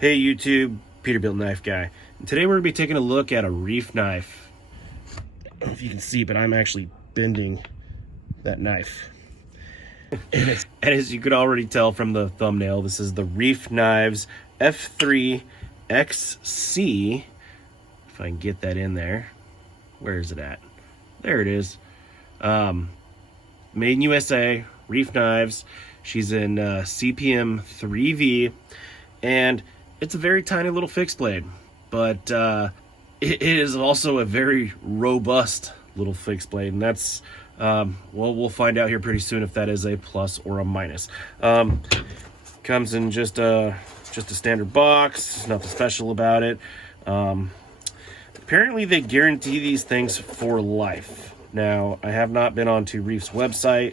Hey YouTube, Peterbilt Knife Guy. And today we're going to be taking a look at a REIFF knife. I don't know if you can see, but I'm actually bending that knife. And as you could already tell from the thumbnail, this is the REIFF Knives F3XC. If I can get that in there. Where is it at? There it is. Made in USA, REIFF Knives. She's in CPM 3V. And it's a very tiny little fixed blade, but it is also a very robust little fixed blade, and that's well, we'll find out here pretty soon if that is a plus or a minus. Comes in just a standard box, nothing special about it. Apparently they guarantee these things for life. Now, I have not been onto REIFF's website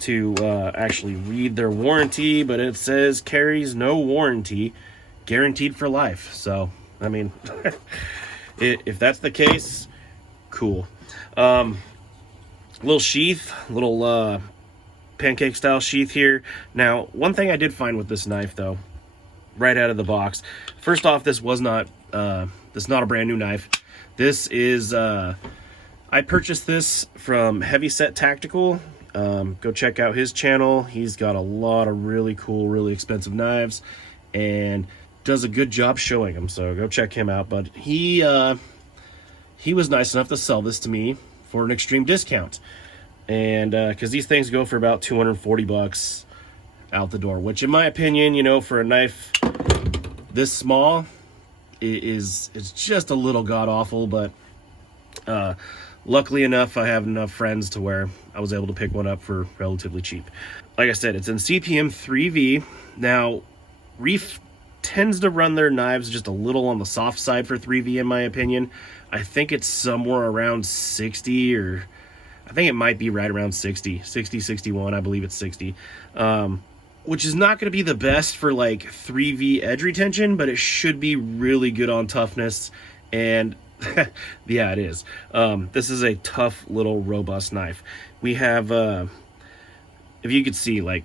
to actually read their warranty, but it says carries no warranty, guaranteed for life. So I mean, if that's the case, cool. Little sheath, little pancake style sheath here. Now, one thing I did find with this knife though, right out of the box, first off, this is not a brand new knife. This is I purchased this from Heavyset Tactical. Go check out his channel. He's got a lot of really cool, really expensive knives and does a good job showing them, so go check him out. But he was nice enough to sell this to me for an extreme discount, and because these things go for about 240 bucks out the door, which in my opinion, you know, for a knife this small, it's just a little god-awful. But luckily enough, I have enough friends to where I was able to pick one up for relatively cheap. Like I said, it's in CPM 3V. Now, REIFF tends to run their knives just a little on the soft side for 3V, in my opinion. I think it's somewhere around 60, or I think it might be right around 60, 61. I believe it's 60. Which is not going to be the best for like 3V edge retention, but it should be really good on toughness. And yeah, it is. This is a tough little robust knife. We have, if you could see, like,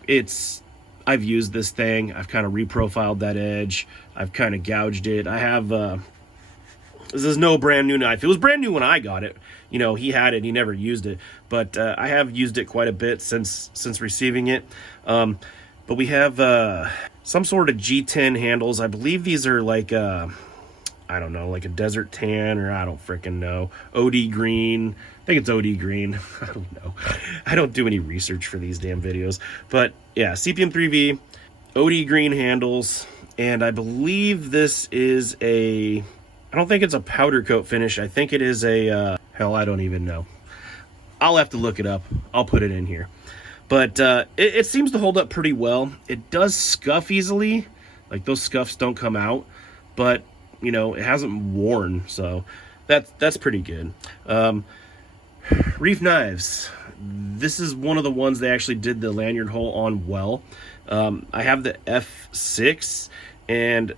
I've used this thing. I've kind of reprofiled that edge. I've kind of gouged it. I have, this is no brand new knife. It was brand new when I got it. You know, he had it, he never used it. But I have used it quite a bit since receiving it. But we have some sort of G10 handles. I believe these are like, I don't know, like a desert tan, or I don't freaking know. OD green. I think it's OD green. I don't know. I don't do any research for these damn videos. But yeah, CPM 3V, OD green handles, and I believe this is I don't think it's a powder coat finish. I think it is a, hell, I don't even know. I'll have to look it up. I'll put it in here. But it seems to hold up pretty well. It does scuff easily. Like, those scuffs don't come out. But you know, it hasn't worn, so that's pretty good. REIFF Knives, this is one of the ones they actually did the lanyard hole on well. I have the F6, and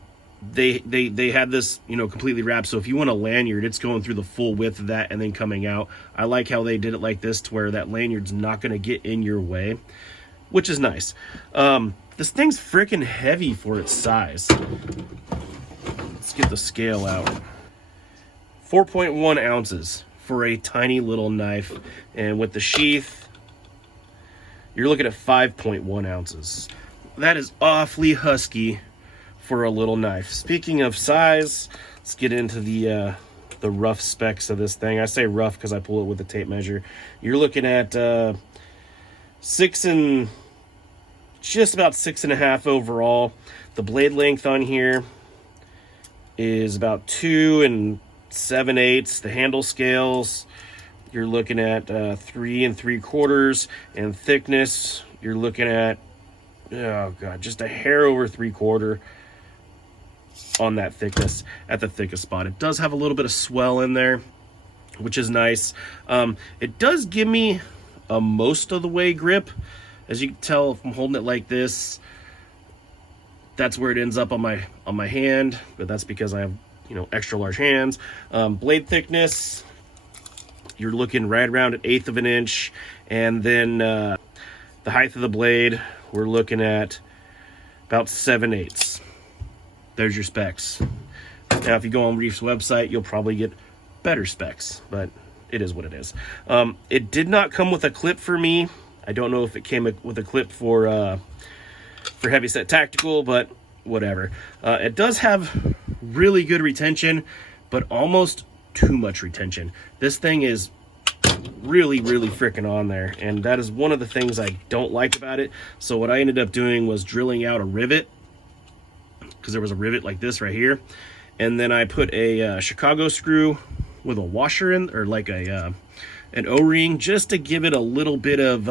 they had this, you know, completely wrapped, so if you want a lanyard, it's going through the full width of that and then coming out. I like how they did it like this, to where that lanyard's not going to get in your way, which is nice. This thing's freaking heavy for its size. Let's get the scale out. 4.1 ounces for a tiny little knife. And with the sheath, you're looking at 5.1 ounces. That is awfully husky for a little knife. Speaking of size, let's get into the rough specs of this thing. I say rough because I pull it with a tape measure. You're looking at just about 6.5 overall. The blade length on here is about 2 7/8. The handle scales, you're looking at 3 3/4, and thickness, you're looking at, oh god, just a hair over 3/4 on that thickness at the thickest spot. It does have a little bit of swell in there, which is nice. It does give me a most of the way grip. As you can tell, if I'm holding it like this, that's where it ends up on my hand, but that's because I have, you know, extra large hands. Blade thickness, you're looking right around an 1/8 of an inch, and then the height of the blade, we're looking at about 7/8. there's your specs. Now, if you go on REIFF's website, you'll probably get better specs, but it is what it is. It did not come with a clip for me. I don't know if it came with a clip for heavyset tactical, but whatever. It does have really good retention, but almost too much retention. This thing is really freicking on there, and that is one of the things I don't like about it. So what I ended up doing was drilling out a rivet, because there was a rivet like this right here, and then I put a Chicago screw with a washer in, or like a an O-ring, just to give it a little bit of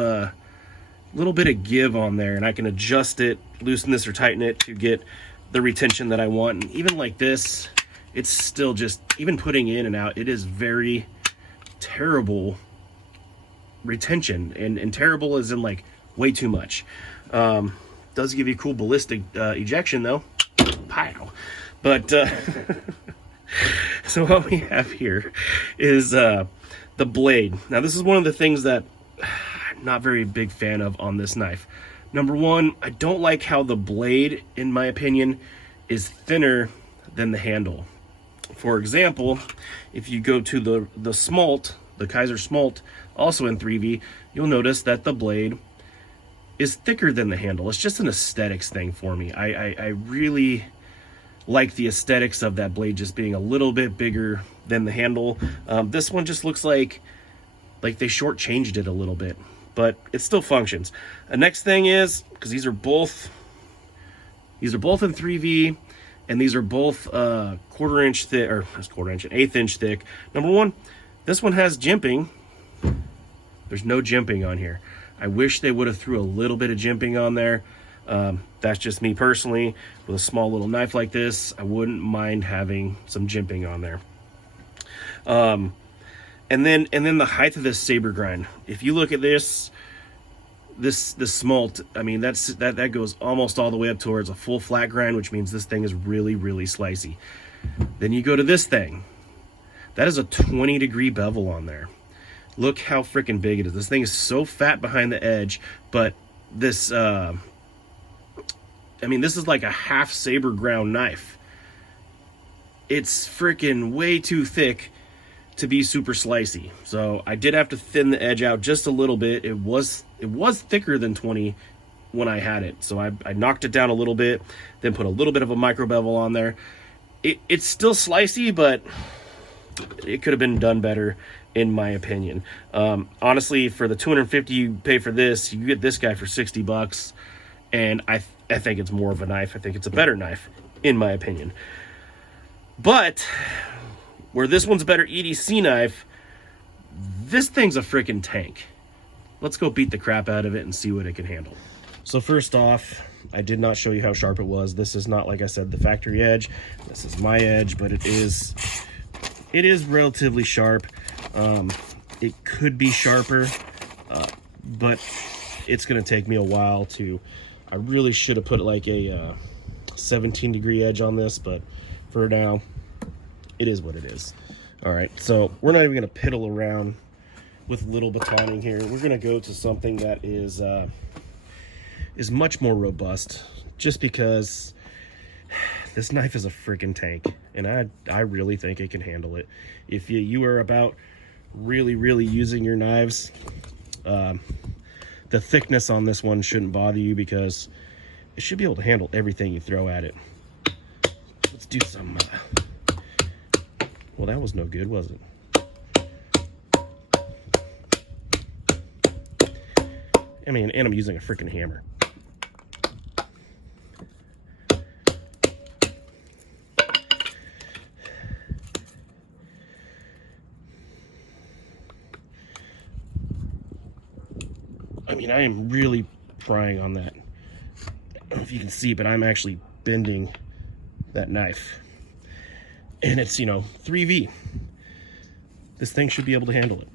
give on there, and I can adjust it, loosen this or tighten it to get the retention that I want. And even like this, it's still just, even putting in and out, it is very terrible retention, and terrible is in like way too much. Does give you cool ballistic ejection though. Pow. But so what we have here is the blade. Now this is one of the things that I'm not very big fan of on this knife. Number one, I don't like how the blade, in my opinion, is thinner than the handle. For example, if you go to the Smalt, the Kaiser Smalt, also in 3V, you'll notice that the blade is thicker than the handle. It's just an aesthetics thing for me. I really like the aesthetics of that blade just being a little bit bigger than the handle. This one just looks like they shortchanged it a little bit, but it still functions. The next thing is, because these are both in 3V, and these are both quarter inch thick, or quarter inch, an eighth inch thick. Number one, this one has jimping. There's no jimping on here. I wish they would have threw a little bit of jimping on there. That's just me personally. With a small little knife like this, I wouldn't mind having some jimping on there. And then the height of this saber grind. If you look at this Smalt, I mean, that goes almost all the way up towards a full flat grind, which means this thing is really slicey. Then you go to this thing. That is a 20-degree bevel on there. Look how freaking big it is. This thing is so fat behind the edge, but this, I mean, this is like a half saber ground knife. It's freaking way too thick to be super slicey. So I did have to thin the edge out just a little bit. It was thicker than 20 when I had it. So I knocked it down a little bit, then put a little bit of a micro bevel on there. It's still slicey, but it could have been done better, in my opinion. Honestly, for the $250 you pay for this, you get this guy for $60, and I think it's more of a knife. I think it's a better knife, in my opinion. But where this one's a better EDC knife, this thing's a freaking tank. Let's go beat the crap out of it and see what it can handle. So first off, I did not show you how sharp it was. This is not, like I said, the factory edge. This is my edge, but it is relatively sharp. It could be sharper, but it's going to take me a while to. I really should have put like a 17-degree edge on this, but for now, it is what it is. All right, so we're not even going to piddle around with little batoning here. We're going to go to something that is much more robust, just because this knife is a freaking tank, and I really think it can handle it. If you are about really using your knives, the thickness on this one shouldn't bother you, because it should be able to handle everything you throw at it. Let's do some well, that was no good, was it? I mean, and I'm using a freaking hammer. I mean, I am really prying on that. I don't know if you can see, but I'm actually bending that knife. And it's, 3V. This thing should be able to handle it.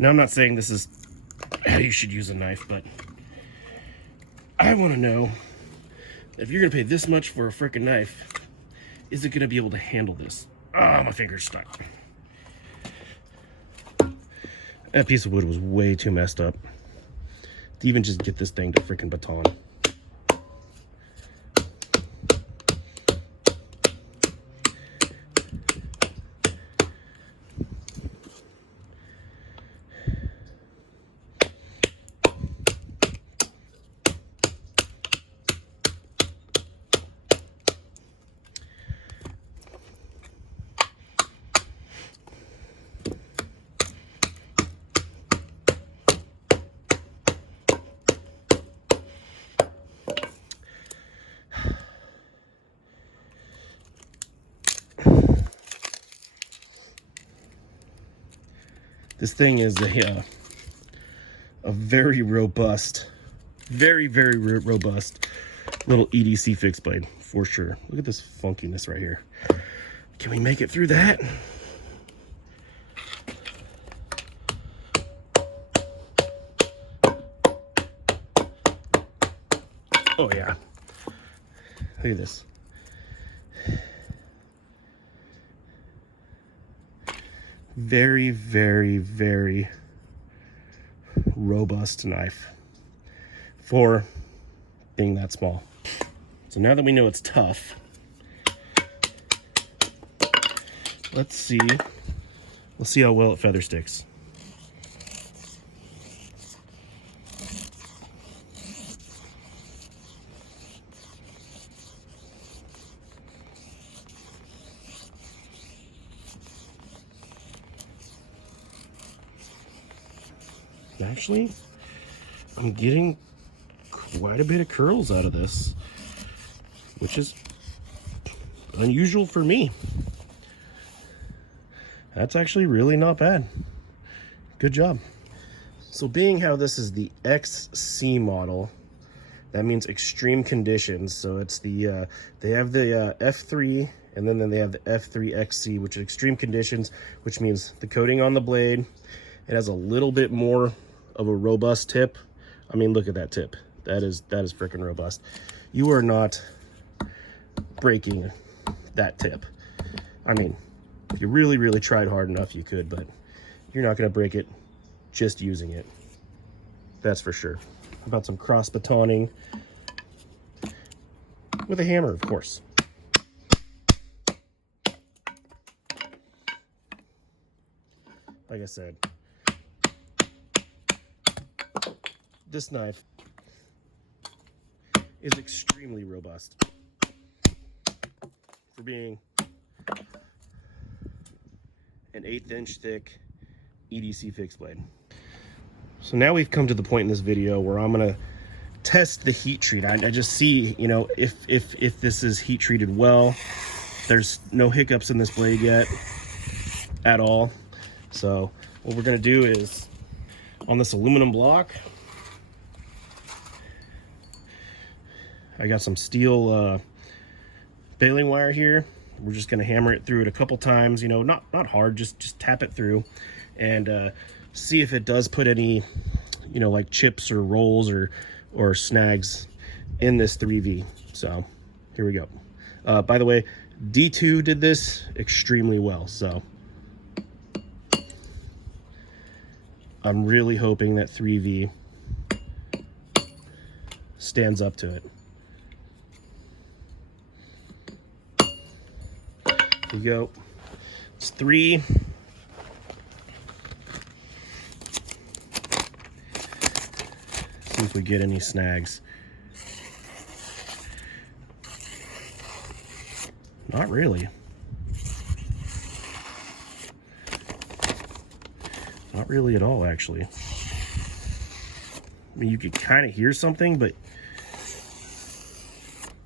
Now, I'm not saying this is how you should use a knife, but I want to know, if you're going to pay this much for a frickin' knife, is it going to be able to handle this? Ah, my finger's stuck. That piece of wood was way too messed up to even just get this thing to frickin' baton. This thing is a very robust, very robust little EDC fixed blade, for sure. Look at this funkiness right here. Can we make it through that? Oh yeah. Look at this. Very robust knife for being that small. So now that we know it's tough, let's see how well it feather sticks. Actually, I'm getting quite a bit of curls out of this, which is unusual for me. That's actually really not bad. Good job. So being how this is the XC model, that means extreme conditions. So it's the they have the F3, and then they have the F3XC, which is extreme conditions, which means the coating on the blade, it has a little bit more of a robust tip. I mean, look at that tip. That is freaking robust. You are not breaking that tip. I mean, if you really tried hard enough, you could, but you're not going to break it just using it. That's for sure. How about some cross batoning with a hammer, of course. Like I said, this knife is extremely robust for being an 1/8 inch thick EDC fixed blade. So now we've come to the point in this video where I'm gonna test the heat treat. I just see, you know, if this is heat treated well. There's no hiccups in this blade yet at all. So what we're gonna do is, on this aluminum block, I got some steel baling wire here. We're just gonna hammer it through it a couple times, you know, not hard, just tap it through, and see if it does put any, you know, like chips or rolls or snags in this 3V. So here we go. By the way, D2 did this extremely well, so I'm really hoping that 3V stands up to it. Here we go. It's 3. See if we get any snags. Not really. Not really at all, actually. I mean, you could kind of hear something, but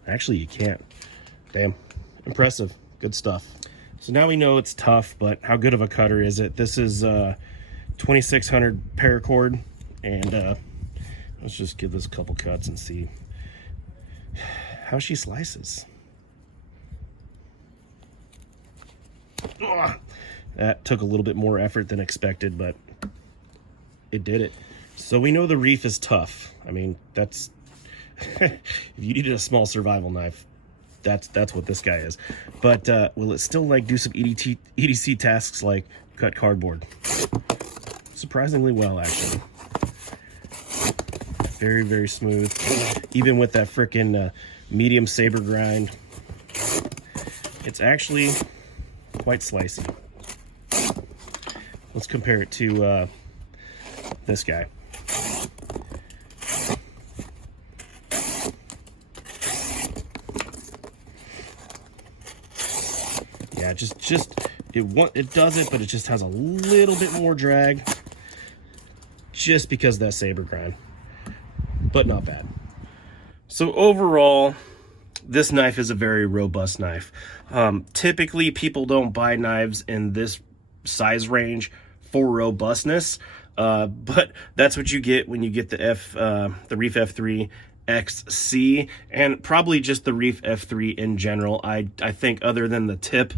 actually you can't. Damn, impressive. Good stuff. So now we know it's tough, but how good of a cutter is it? This is 2600 paracord, and let's just give this a couple cuts and see how she slices. Ugh. That took a little bit more effort than expected, but it did it. So we know the REIFF is tough. I mean, that's if you needed a small survival knife, that's what this guy is. But will it still like do some EDC tasks like cut cardboard? Surprisingly well, actually. Very, very smooth. Even with that frickin' medium saber grind, it's actually quite slicey. Let's compare it to this guy. Yeah, it does it, but it just has a little bit more drag, just because of that saber grind, but not bad. So overall, this knife is a very robust knife. Typically, people don't buy knives in this size range for robustness, but that's what you get when you get the REIFF F3XC, and probably just the REIFF F3 in general. I think other than the tip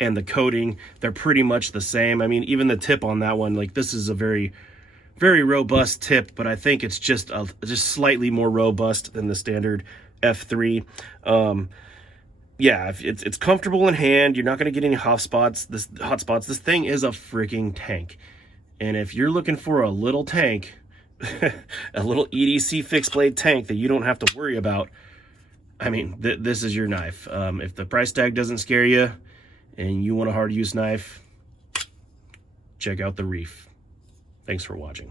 and the coating, they're pretty much the same. I mean, even the tip on that one, like, this is a very, very robust tip, but I think it's just slightly more robust than the standard F3. Yeah, it's comfortable in hand. You're not going to get any hot spots. This thing is a freaking tank. And if you're looking for a little tank, a little EDC fixed blade tank that you don't have to worry about, I mean, this is your knife. If the price tag doesn't scare you and you want a hard use knife, check out the REIFF. Thanks for watching.